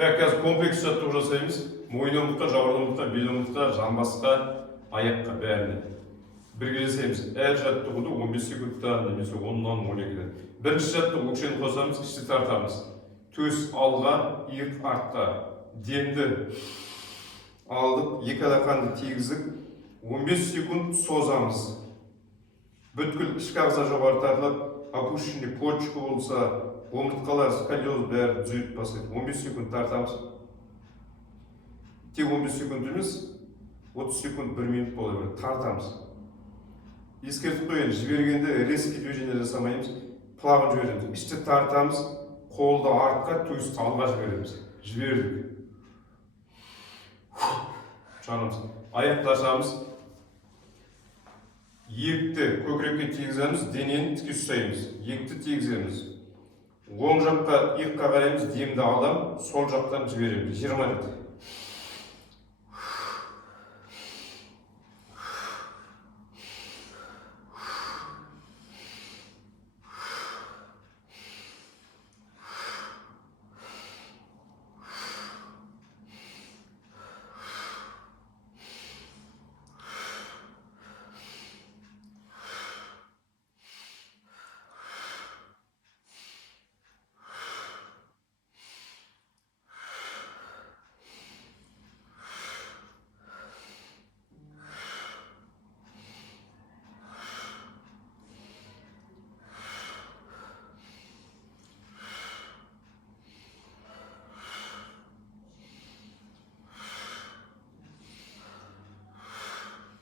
Қазір комплекс жаттығу жасаймыз. Мойын омыртқа, жауыр омыртқа, бел омыртқа, жамбасқа, аяққа бәріне. Бірге жасаймыз. Әр жаттығуды 15 секундтан немесе 10-нан 12-ден. Бірінші жаттығу өкшені қосамыз, ішті тартамыз. Төс алға, иық артқа. Демді алдық, екі алақанды тигізіп, 15 секунд созамыз. Бүткіл ішкі ағза жоғары тартылып, опущенный почка болса, омыртқалар, сколиоз бәрі түзетіп бастайды. 15 секунд тартамыз. Тек 15 секунд емес, 30 секунд 1 минут бола береді. Тартамыз. Ескертіп қойын, жібергенде резкий движение жасамаймыз, плавно жібереміз. Ішті тартамыз, қолды артқа, төсті алға жібереміз. Жібердік. Жанымыз. Аяқты ашамыз. Иекті көкірекке тигіземіз, денені тіке ұстаймыз. Иекті тигіземіз. Оң жаққа иыққа қараймыз, демді алам, сол жақтан жібереміз. 20 рет.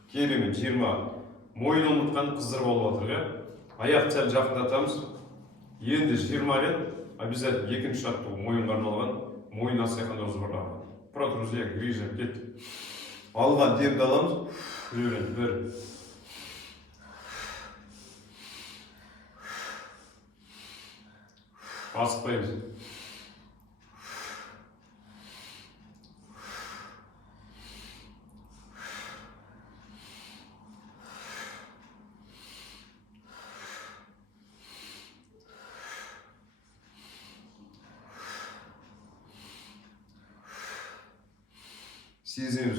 Керемет 20. Мойын омыртқаны қыздырып алып жатыр. Аяқ сәл жақындатамыз. Енді 20 рет обязательно екінші жаттығу мойынға арналған, мойын асайқанда жоспарлаған. Протрузия, грижа, кет. Алға демді аламыз. Жүрген 1. Асықпаймыз. Сеземіз.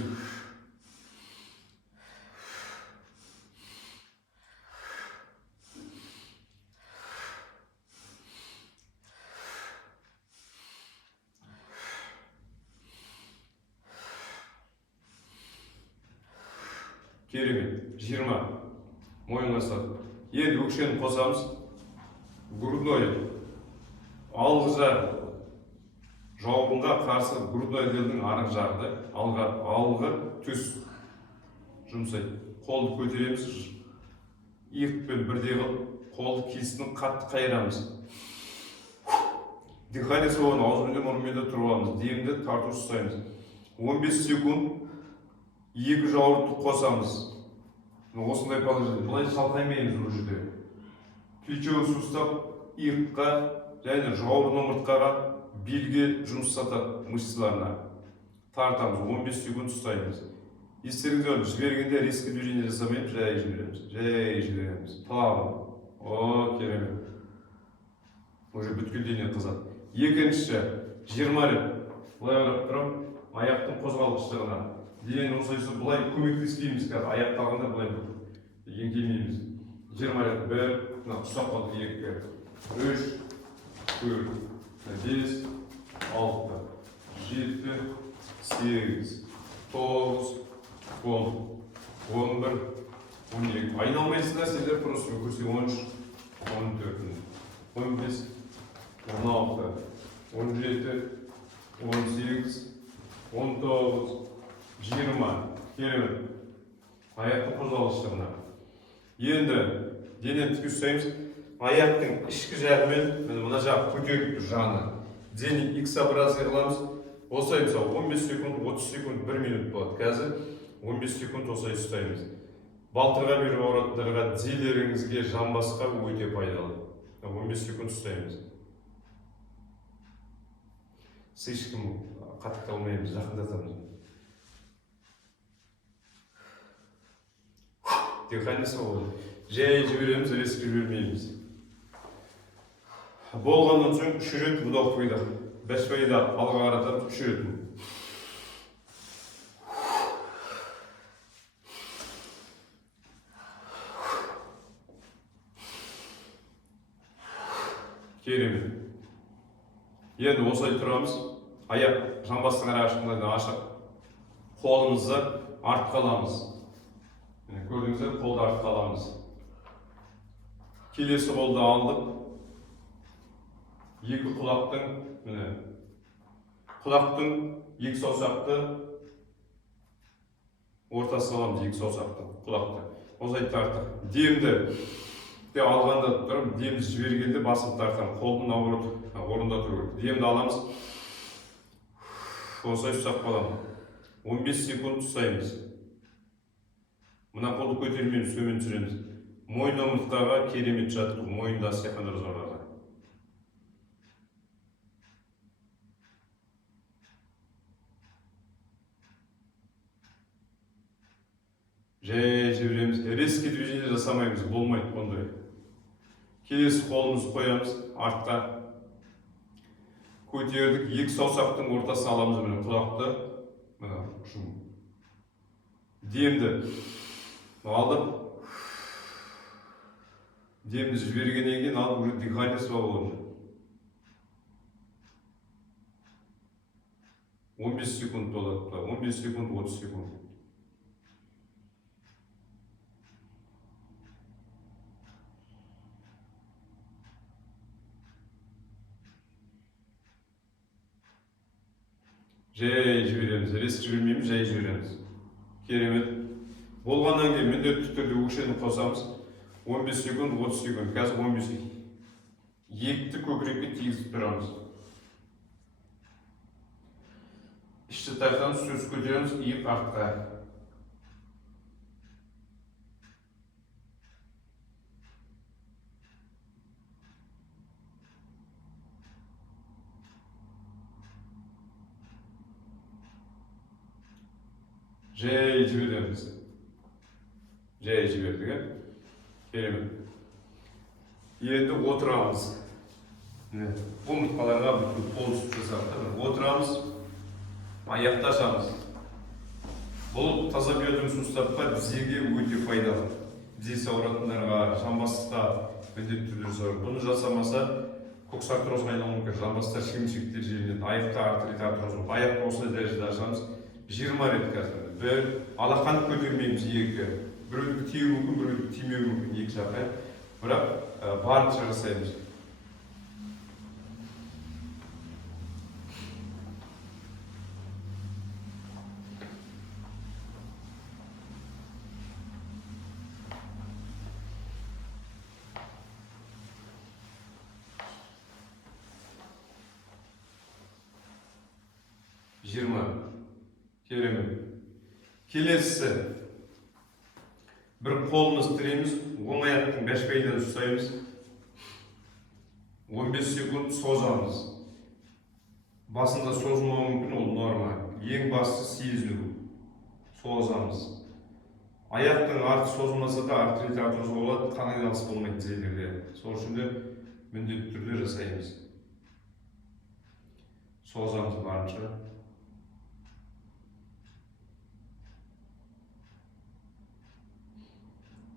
Керемет. 20. Мойынға сап. Енді өкшені қосамыз. Грудной. Алғы жағы. Жауырынға қарсы грудной делдің арғы жағы. Алғы төс жұмсайды. Қолды көтереміз. Иықпен бірдей қылып, қолды кесінің қатты қайырамыз. Дыхание соған аузымен мұрынмен тұрғанымыз. Демді тарту ұстаймыз. 15 секунд екі жауырынды қосамыз. Осындай положение. Бұлай шалқаймаймыз бұл жерде. Плечевой сустав иыққа және жауырын омыртқаға, белге жұмыс жасатады мышцаларына. Тартамыз, 15 секунд ұстаймыз. Естеріңізде жібергенде резкий движение жасамаймыз, жай жібереміз. Жай жібереміз. Плавно. О, керемет. Уже бүткіл дене қызады. Екінші 20 рет. Бұлай қарап тұрып, аяқтың қозғалғыштығына. Денені осылайша бұлай көмектеспейміз қазір. Аяқты алғанда бұлай еңкеймейміз. 20 рет. 1, ұстап қалды 2, 3, 4, 5, 6, 7, 8, 9, 10, 11, 12. Айналмайсыздар сендер просто көрсе 13, 14, 15, 16, 17, 18, 19, 20. Керемет. Аяқтың қозғалыстығына. Енді денені тіке ұстаймыз. Аяқтың ішкі жағымен, мына жағы көтеріп тұр жаны. Денені X-образы қыламыз. Осылай мысалы 15 секунд, 30 секунд, 1 минут болады. Қазір 15 секунд осылай ұстаймыз. Балтырға беріп ауыратындарға, тізелеріңізге, жамбасқа өте пайдалы. 15 секунд ұстаймыз. Слишком қатты алмаймыз, жақындатамыз. Дыхание свободы. Жай жібереміз, резко жібермейміз. Болғаннан соң 3 рет вдох выдох. 5 пайда алға қаратып 3 рет. Керемет. Енді осылай тұрамыз. Аяқ жамбастың арашығында ашық. Қолымызды артқа аламыз. Көрдіңіздер, қолды артқа аламыз. Келесі қолды алдық. Екі құлақтың екі саусақты ортасына аламыз, екі саусақты құлақты. Осылай тарттық. Демді алғанда тұрып, демді жібергенде басып тартамын. Қолдың орында тұру керек. Демді аламыз. Осылай ұстап қаламыз. 15 секунд ұстаймыз. Мына қолды көтермейміз, төмен түсіреміз. Мойын омыртқаға керемет жаттығу, мойында сияқандар зорларға. Жай жібереміз. Резкий движение жасамаймыз, болмайды бұндай. Келесі қолымызды қоямыз артқа. Көтердік, екі саусақтың ортасына аламыз, міне құлақты. Демді алдым. Демді жібергеннен кейін алып уже дыхание свободно. 15 секунд болады. 15 секунд, 30 секунд. Жай жібереміз, резко жібермейміз, жай жібереміз. Керемет. Болғаннан кейін міндетті түрде өкшені қосамыз. 15 секунд, 30 секунд. Қазір 15 секунд. Екті көкірекке тигізіп тұрамыз. Ішті тартамыз, сөз көтереміз, иық артқа. Жай жібереміз. Жай жібердік. Керемет. Енді отырамыз. Омыртқаларға бүкіл қол үстіп жасап отырамыз. Аяқты ашамыз. Бұл таза биотонус ұстапқа тізеге өте пайдалы. Тізесі ауыратындарға, жамбастыққа міндетті түрде жасау. Бұны жасамаса коксартрозға айналуы мүмкін. Жамбастар шемшектер желінеді. Аяқта артрит артроз болады. Аяқты осылай дәрежеде ашамыз. 20 рет қазір. Бір алақанды көтермейміз, екі. Біреуді тию мүмкін, біреуді тимеу мүмкін, екі жаққа. Бірақ барынша жасаймыз. Керемет. Келесі бір қолымыз тіреміз, оң аяқтың бәшбейден ұстаймыз. 15 секунд созамыз. Басында созылмауы мүмкін, ол норма. Ең бастысы сезіну. Созамыз. Аяқтың арты созылмаса да артрит артроз болады, қан айналысы болмайды тізелерге. Сол үшін де міндетті түрде жасаймыз. Созамыз барынша.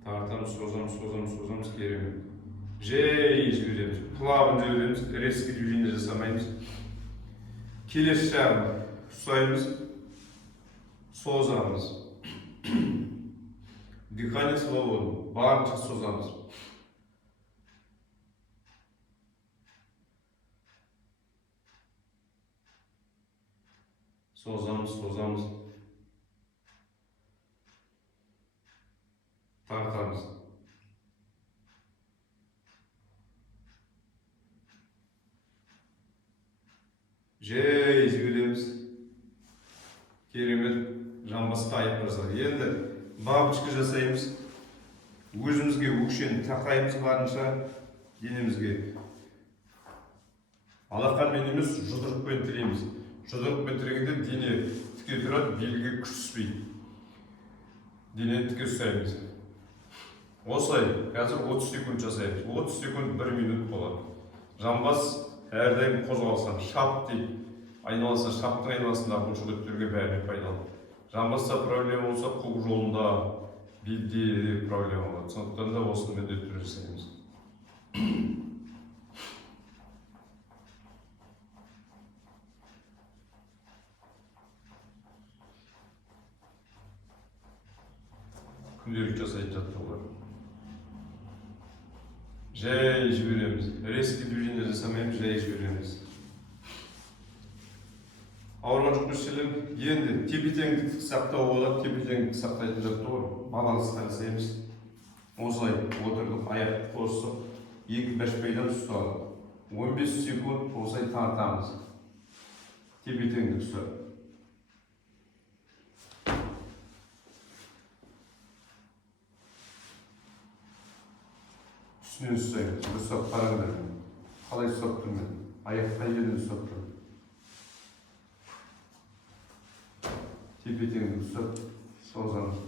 Тартамыз, созамыз, керемет. Жай жібереміз, плавно жібереміз, резкий движение жасамаймыз. Келесі жағын ұстаймыз, созамыз. Дыхание свободно, барынша созамыз. Созамыз. Тартамыз. Жай жібереміз. Керемет. Жамбасқа аяқ жасап. Енді бабочка жасаймыз. Өзімізге өкшені тақаймыз барынша денемізге. Алақанмен емес, жұдырықпен тіреміз. Жұдырықпен тірегенде дене тіке тұрады, белге күш түспейді. Дене тіке ұстаймыз. Осылай, қазір 30 секунд жасаймыз. 30 секунд 1 минут болады. Жамбас әрдайым қозғалсаң шап дейді. Айналасына шаптың айналасындағы бұлшықеттерге бәріне пайдалы. Жамбаста проблема болса, қуық жолында белде проблема болады. Сондықтан да осыны міндетті түрде жасаймыз. Күнделік жасайтын жаттығулар. Жай жібереміз. Резкий движение жасамаймыз, жай жібереміз. Ауырған жоқ нәрселер. Енді тепе-теңдікті сақтау болады, тепе-теңдікті сақтайтын жаттығу. Балансқа жасаймыз. Осылай отырдық, аяқты қосып, екі бәшбайдан ұсталып. 15 секунд осылай тартамыз. Тепе-теңдік ұстап. Үстінен ұстаймыз. Ұстап қараңдар. Қалай ұстап тұрмын? Аяқ қай жерден ұстап тұрмын? Тепе-теңдік ұстап, созамыз.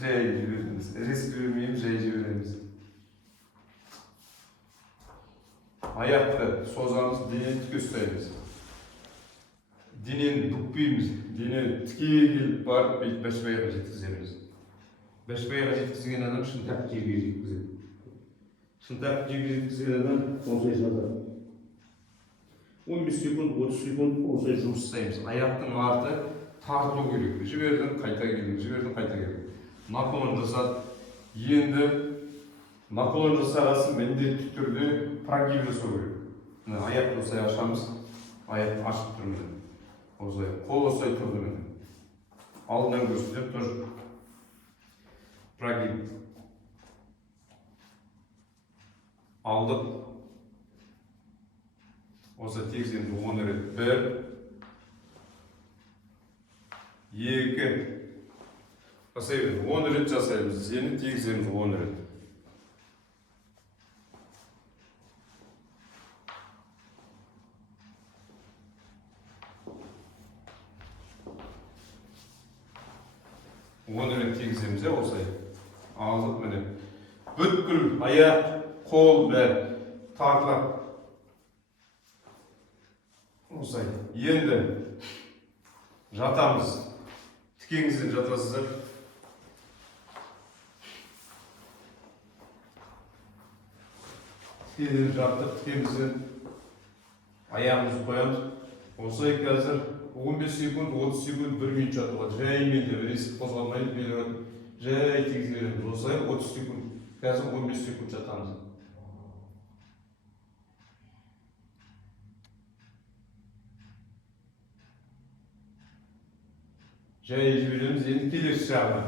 Жай жібереміз. Резко бермейміз, жай жібереміз. Аяқты созамыз, денені тіке ұстаймыз. Денені бүкпейміз. Денені тіке келіп барып, бейт бәшбайға жеткіземіз. Бәшбайға жеткізген адам шынтақ жерге жеткізеді. Шынтақ жерге жеткізген адам осылай жатады. 15 секунд, 30 секунд осылай жұмыс жасаймыз. Аяқтың арты тартылу керек. Жібердің, қайта келдің, жібердің, қайта келдің. Наклон жасады. Енді наклон жасағасын міндетті түрде прогиб жасау керек. Аяқты осылай ашамыз. Аяқты ашып тұрмын. Осылай. Қол осылай тұрды міне. Алдынан көрсетіп тоже прогиб. Алдық. Осы тегіземді 10 рет. 1, 2. Жасаймыз. 10 рет жасаймыз. Зені тегіземіз 10 рет. Тегіземіз, осылай. Алдық міне. Бүткіл аяқ, қол бәрі тартылады. Осылай. Енді жатамыз. Тікеңізден жатасыздар. Тікеден жаттық, тікемізден аяғымызды қоямыз. Осылай қазір 15 секунд, 30 секунд, 1 минут жатылады. Жаймен де ресіп қозғалмайды, белгілі. Жай тегіз береміз. Осылай 30 секунд. Қазір 15 секунд жатамыз. Жай жібереміз. Енді келесі жағына.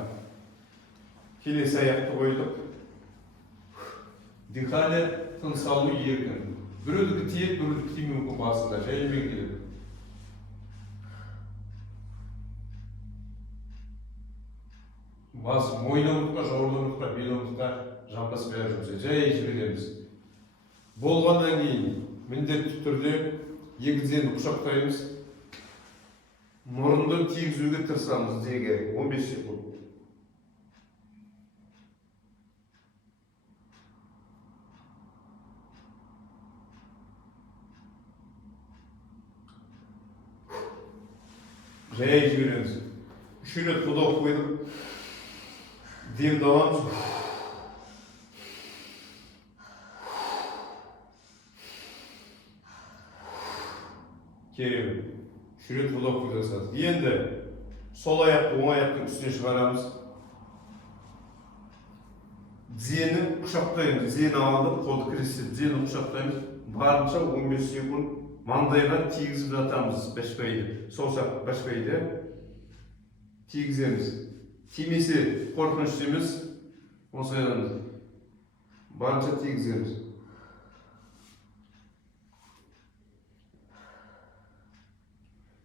Келесі аяқты қойдық. Дихание, тыныс алу еркін. Біреудікі тиет, біреудікі тимеу мүмкін басында. Жаймен келеді. Бас мойны ұмытқа, жауырды ұмытқа, бел ұмытқа, жамбас бәрі жұмсайды. Жай жібереміз. Болғаннан кейін міндетті түрде екі тізені құшақтаймыз. Мұрынды тигізуге тырысамыз деге 15 секунд. Жай жібереміз. 3 рет құдау қойдық. Демді аламыз. Керемет. 3 рет құдау қойдық. Енді сол аяқты оң аяқтың үстіне шығарамыз. Тізені құшақтаймыз. Тізені алып, қолды кіресіп, тізені құшақтаймыз. Барынша 15 секунд маңдайға тигізіп жатамыз бәшбайды. Сол жақ бәшбайды тигіземіз. Тимесе қорқыныш емес, осылаймыз. Барынша тигіземіз.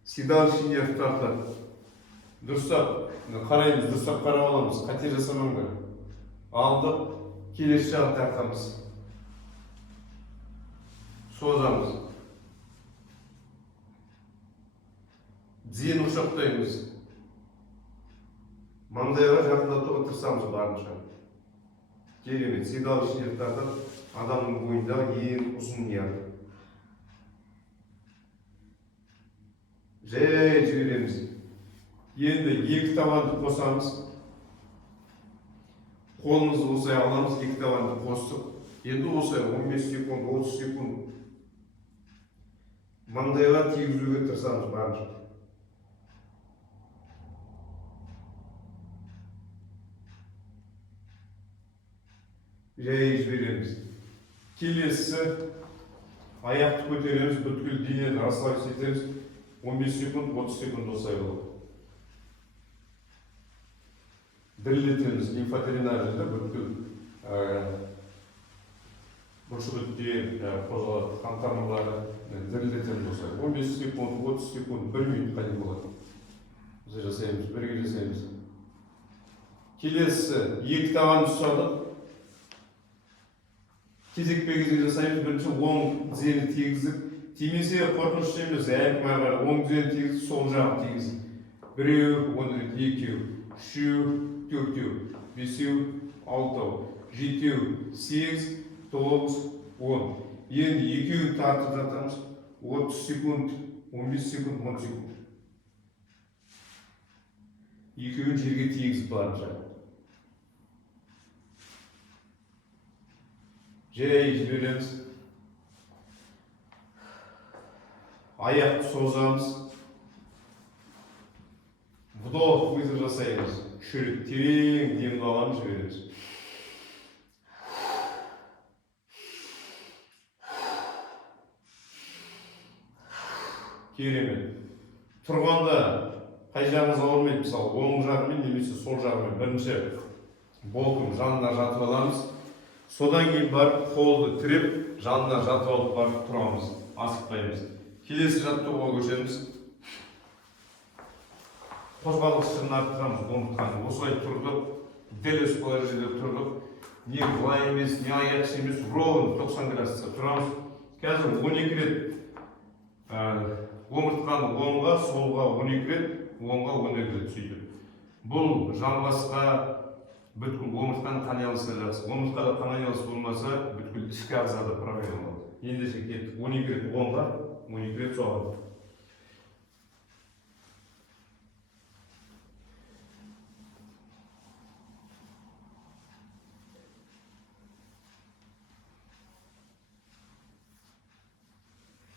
Седалищный нерв тартады. Дұрыстап қараймыз, дұрыстап қарап аламыз. Қате жасамаңдар. Алдық, келесі жағын тартамыз. Созамыз. Тізені құшақтаймыз. Маңдайға жақындатуға тырысамыз барынша. Керемет. Седалищный нерв тартады. Адамның бойындағы ең ұзын нерв. жай жібереміз. Енді екі табанды қосамыз. Қолымызды осылай аламыз, екі табанды қостық. Енді осылай 15 секунд, 30 секунд маңдайға тигізуге тырысамыз барынша. Жай жібереміз. Келесі аяқты көтереміз, бүткіл денені расслабить етеміз. 15 секунд, 30 секунд осылай болады. Дірілетеміз, лимфодренажында бүткіл бұлшықеттер қозғалады, қан тамырлары дірілетеміз осылай. 15 секунд, 30 секунд, 1 минутқа дейін болады. Біз жасаймыз, бірге жасаймыз. Келесі екі табан ұстадық. Кезекпе-кезек жасаймыз. Бірінші оң тізені тигізіп, тимесе қорқынышты емес, әркім ағар оң тізені тигізіп, сол жағын тигізіп. Біреу, онда екеу, үшеу, төртеу, бесеу, алтау, жетеу, 8, 9, 10. Енді екеуін тартып жатамыз. 30 секунд, 15 секунд, 10 секунд. Екеуін жерге тигізіп барынша. Жай жібереміз. Аяқты созамыз. Вдох, выдох жасаймыз. Үш рет терең демді аламыз, жібереміз. Керемет. Тұрғанда қай жағыңыз ауырмайды, мысалы, оң жағымен немесе сол жағымен. Бірінші болтың жанына жатып аламыз. Содан кейін барып қолды тіреп, жанына жатып алып барып тұрамыз, асықпаймыз. Келесі жаттығуға көшеміз. Қозғалғыштығын арттырамыз, омыртқаны. Осылай тұрдық, дәл осы положияда тұрдық. Не былай емес, не аяқ емес, ровно 90 градуста тұрамыз. Қазір 12 рет омыртқаны оңға, солға 12 рет, оңға 12 рет сөйтіп. Бұл жамбасқа, бүткіл омыртқаның қан айналысы жақсы. Омыртқада қан айналысы болмаса, бүткіл ішкі ағзада проблема болады. Ендеше кеттік 12 рет оңға, 12 рет соға.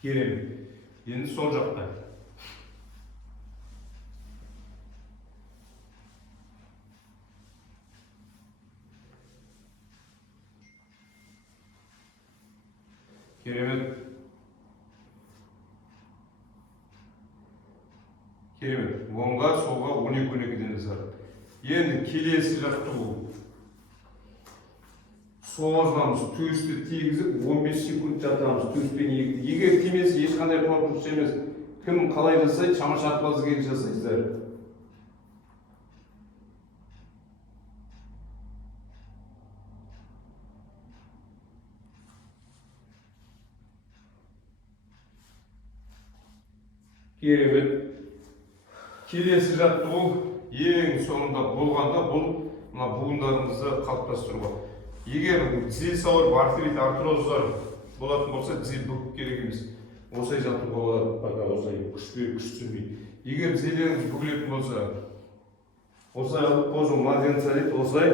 Керемет. Енді сол жақта. Керемет. Керемет. Оңға, солға 12-12-ден жасады. Енді келесі жаттығу. Созамыз, төсті тигізіп 15 секунд жатамыз, төспен егді. Егер тимесе ешқандай қорқыныш емес. Кім қалай жасайды, шама шарпазы керек жасайсыздар. Керемет. Келесі жаттығу ең соңында болғанда бұл буындарымызды қалыптастыруға. Егер тізесі ауырып артрит, артроздар болатын болса, тізе бүгіп керек емес. Осылай жаттығуға болады, осылай күш түсірмей. Егер тізелеріңіз бүгілетін болса, осылай алып қозу младенца дейді, осылай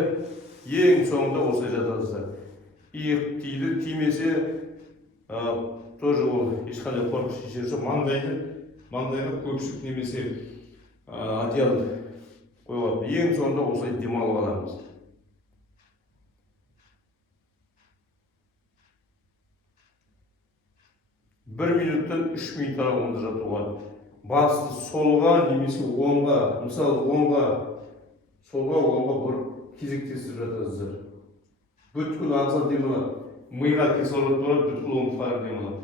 ең соңында осылай жатасыздар. Иық тиді, тимесе тоже ол ешқандай қорқыныш шешесі маңдайға көпшік немесе одеял қойылады. Ең соңында осылай демалып аламыз. Бір минуттан 3 минутқа онда жатуға. Басты солға немесе оңға, мысалы оңға, солға, оңға бір кезектесіп жатасыздар. Бүткіл ағза демалады. Миға кислород болады, бүткіл омыртқалар демалады.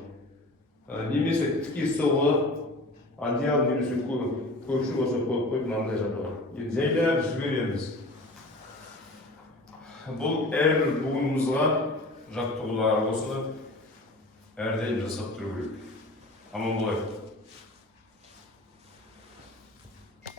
Немесе тіке соғылады, одеял немесе көпшік осы қойып мынандай жатуға. Енді жайлап жібереміз. Бұл әрбір буынымызға жаттығулар осыны әрдайым жасап тұру керек. Аман болайық.